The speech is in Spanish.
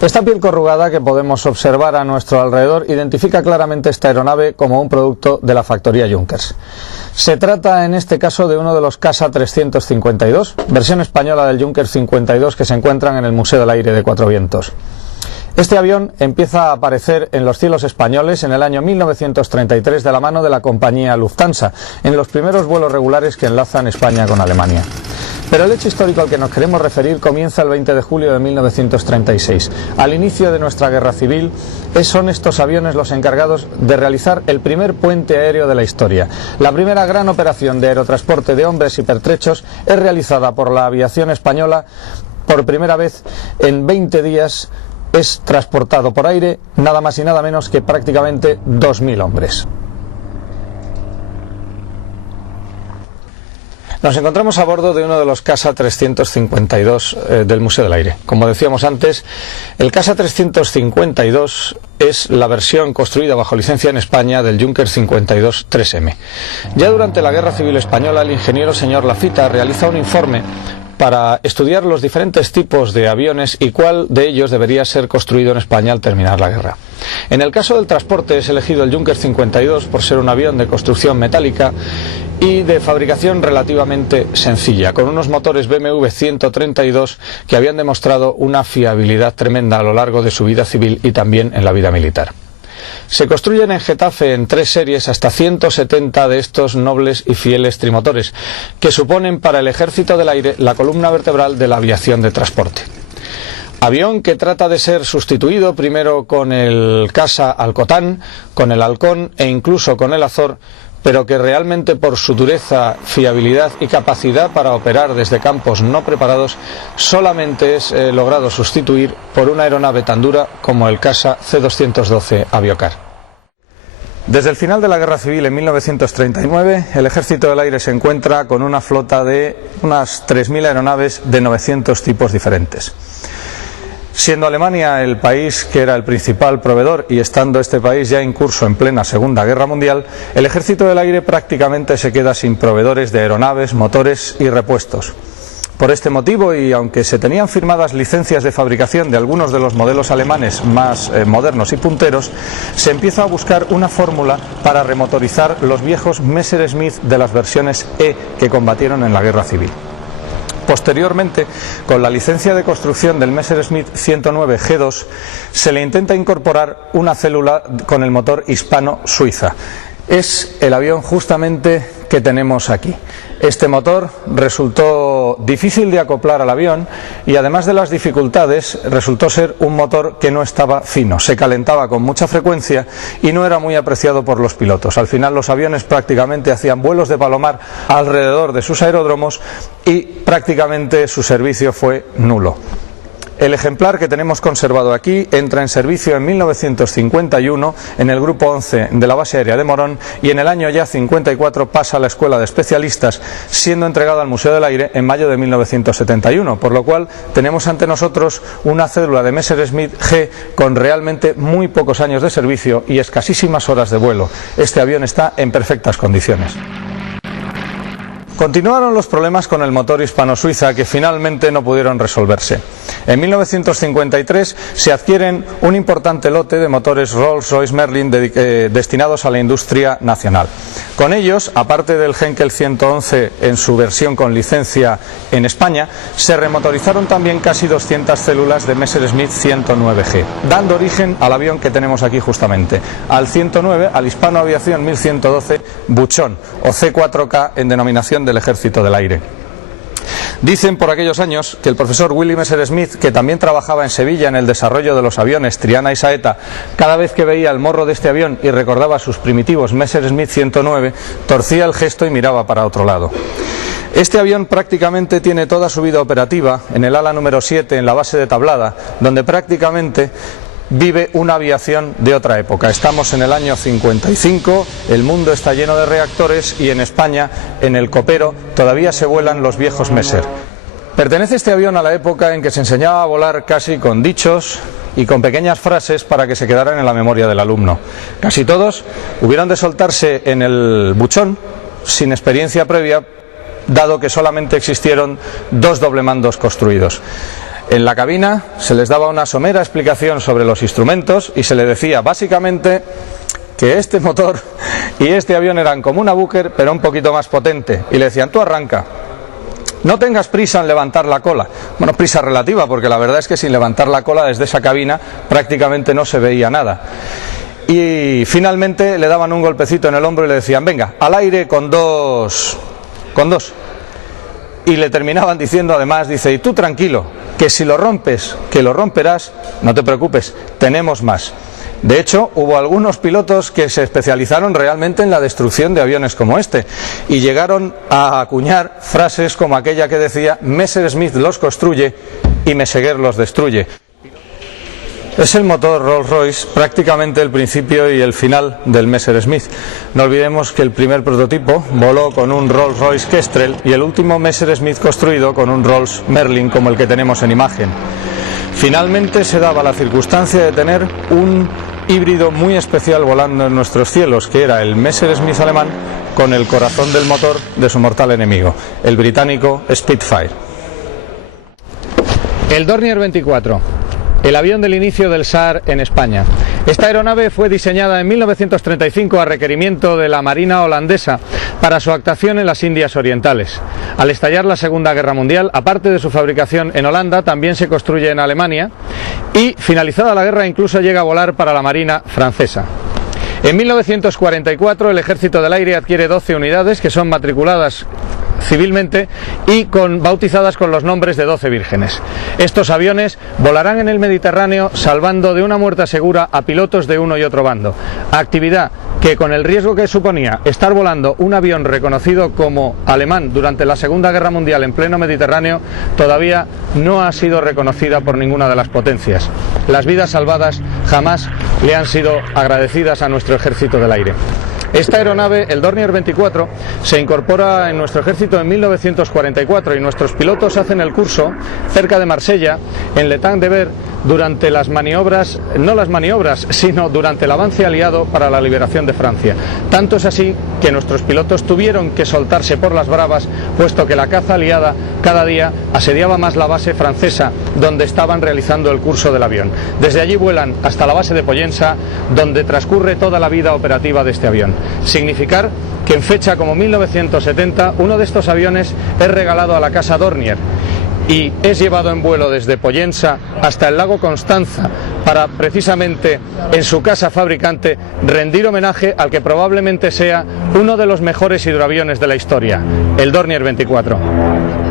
Esta piel corrugada que podemos observar a nuestro alrededor identifica claramente esta aeronave como un producto de la factoría Junkers. Se trata en este caso de uno de los Casa 352, versión española del Junkers 52 que se encuentran en el Museo del Aire de Cuatro Vientos. Este avión empieza a aparecer en los cielos españoles en el año 1933 de la mano de la compañía Lufthansa, en los primeros vuelos regulares que enlazan España con Alemania. Pero el hecho histórico al que nos queremos referir comienza el 20 de julio de 1936. Al inicio de nuestra guerra civil, son estos aviones los encargados de realizar el primer puente aéreo de la historia. La primera gran operación de aerotransporte de hombres y pertrechos es realizada por la aviación española. Por primera vez en 20 días es transportado por aire nada más y nada menos que prácticamente 2.000 hombres. Nos encontramos a bordo de uno de los Casa 352 del Museo del Aire. Como decíamos antes, el Casa 352 es la versión construida bajo licencia en España del Junkers 52 3M. Ya durante la Guerra Civil Española, el ingeniero señor Lafita realiza un informe para estudiar los diferentes tipos de aviones y cuál de ellos debería ser construido en España al terminar la guerra. En el caso del transporte es elegido el Junkers 52 por ser un avión de construcción metálica y de fabricación relativamente sencilla, con unos motores BMW 132 que habían demostrado una fiabilidad tremenda a lo largo de su vida civil y también en la vida militar. Se construyen en Getafe en 3 series hasta 170 de estos nobles y fieles trimotores, que suponen para el Ejército del Aire la columna vertebral de la aviación de transporte. Avión que trata de ser sustituido primero con el Casa Alcotán, con el Halcón e incluso con el Azor, pero que realmente por su dureza, fiabilidad y capacidad para operar desde campos no preparados solamente es logrado sustituir por una aeronave tan dura como el Casa C-212 Aviocar. Desde el final de la Guerra Civil en 1939, el Ejército del Aire se encuentra con una flota de unas 3.000 aeronaves de 900 tipos diferentes. Siendo Alemania el país que era el principal proveedor y estando este país ya incurso en plena Segunda Guerra Mundial, el Ejército del Aire prácticamente se queda sin proveedores de aeronaves, motores y repuestos. Por este motivo, y aunque se tenían firmadas licencias de fabricación de algunos de los modelos alemanes más modernos y punteros, se empieza a buscar una fórmula para remotorizar los viejos Messerschmitt de las versiones E que combatieron en la Guerra Civil. Posteriormente, con la licencia de construcción del Messerschmitt 109 G2, se le intenta incorporar una célula con el motor hispano-suiza. Es el avión justamente que tenemos aquí. Este motor resultó difícil de acoplar al avión y además de las dificultades resultó ser un motor que no estaba fino, se calentaba con mucha frecuencia y no era muy apreciado por los pilotos. Al final los aviones prácticamente hacían vuelos de palomar alrededor de sus aeródromos y prácticamente su servicio fue nulo. El ejemplar que tenemos conservado aquí entra en servicio en 1951 en el Grupo 11 de la Base Aérea de Morón y en el año ya 54 pasa a la Escuela de Especialistas, siendo entregado al Museo del Aire en mayo de 1971, por lo cual tenemos ante nosotros una cédula de Messerschmitt G con realmente muy pocos años de servicio y escasísimas horas de vuelo. Este avión está en perfectas condiciones. Continuaron los problemas con el motor hispano-suiza que finalmente no pudieron resolverse. En 1953 se adquieren un importante lote de motores Rolls-Royce Merlin destinados a la industria nacional. Con ellos, aparte del Henkel 111 en su versión con licencia en España, se remotorizaron también casi 200 células de Messerschmitt 109G, dando origen al avión que tenemos aquí justamente, al 109, al Hispano Aviación 1112 Buchón, o C4K en denominación del Ejército del Aire. Dicen por aquellos años que el profesor Willy Messerschmitt, que también trabajaba en Sevilla en el desarrollo de los aviones Triana y Saeta, cada vez que veía el morro de este avión y recordaba sus primitivos Messerschmitt 109, torcía el gesto y miraba para otro lado. Este avión prácticamente tiene toda su vida operativa en el ala número 7 en la base de Tablada, donde prácticamente vive una aviación de otra época. Estamos en el año 55, el mundo está lleno de reactores y en España, en el Copero, todavía se vuelan los viejos Messer. Pertenece este avión a la época en que se enseñaba a volar casi con dichos y con pequeñas frases para que se quedaran en la memoria del alumno. Casi todos hubieron de soltarse en el Buchón sin experiencia previa, dado que solamente existieron 2 doblemandos construidos. En la cabina se les daba una somera explicación sobre los instrumentos y se les decía básicamente que este motor y este avión eran como una Booker pero un poquito más potente, y le decían: tú arranca, no tengas prisa en levantar la cola. Bueno, prisa relativa, porque la verdad es que sin levantar la cola desde esa cabina prácticamente no se veía nada. Y finalmente le daban un golpecito en el hombro y le decían: venga, al aire con dos. Y le terminaban diciendo además, dice: y tú tranquilo, que si lo rompes, que lo romperás, no te preocupes, tenemos más. De hecho, hubo algunos pilotos que se especializaron realmente en la destrucción de aviones como este y llegaron a acuñar frases como aquella que decía: Messerschmitt los construye y Messeguer los destruye. Es el motor Rolls-Royce prácticamente el principio y el final del Messerschmitt. No olvidemos que el primer prototipo voló con un Rolls-Royce Kestrel y el último Messerschmitt construido con un Rolls Merlin como el que tenemos en imagen. Finalmente se daba la circunstancia de tener un híbrido muy especial volando en nuestros cielos, que era el Messerschmitt alemán con el corazón del motor de su mortal enemigo, el británico Spitfire. El Dornier 24, el avión del inicio del SAR en España. Esta aeronave fue diseñada en 1935 a requerimiento de la Marina holandesa para su actuación en las Indias Orientales. Al estallar la Segunda Guerra Mundial, aparte de su fabricación en Holanda, también se construye en Alemania y, finalizada la guerra, incluso llega a volar para la Marina francesa. En 1944 el Ejército del Aire adquiere 12 unidades que son matriculadas civilmente y bautizadas con los nombres de 12 vírgenes. Estos aviones volarán en el Mediterráneo salvando de una muerte segura a pilotos de uno y otro bando, actividad que, con el riesgo que suponía estar volando un avión reconocido como alemán durante la Segunda Guerra Mundial en pleno Mediterráneo, todavía no ha sido reconocida por ninguna de las potencias. Las vidas salvadas jamás le han sido agradecidas a nuestro Ejército del Aire. Esta aeronave, el Dornier 24, se incorpora en nuestro ejército en 1944 y nuestros pilotos hacen el curso cerca de Marsella, en l'Étang de Berre, durante las maniobras, no las maniobras, sino durante el avance aliado para la liberación de Francia. Tanto es así que nuestros pilotos tuvieron que soltarse por las bravas, puesto que la caza aliada cada día asediaba más la base francesa donde estaban realizando el curso del avión. Desde allí vuelan hasta la base de Pollensa, donde transcurre toda la vida operativa de este avión. Significar que en fecha como 1970 uno de estos aviones es regalado a la casa Dornier y es llevado en vuelo desde Pollensa hasta el lago Constanza para, precisamente en su casa fabricante, rendir homenaje al que probablemente sea uno de los mejores hidroaviones de la historia, el Dornier 24.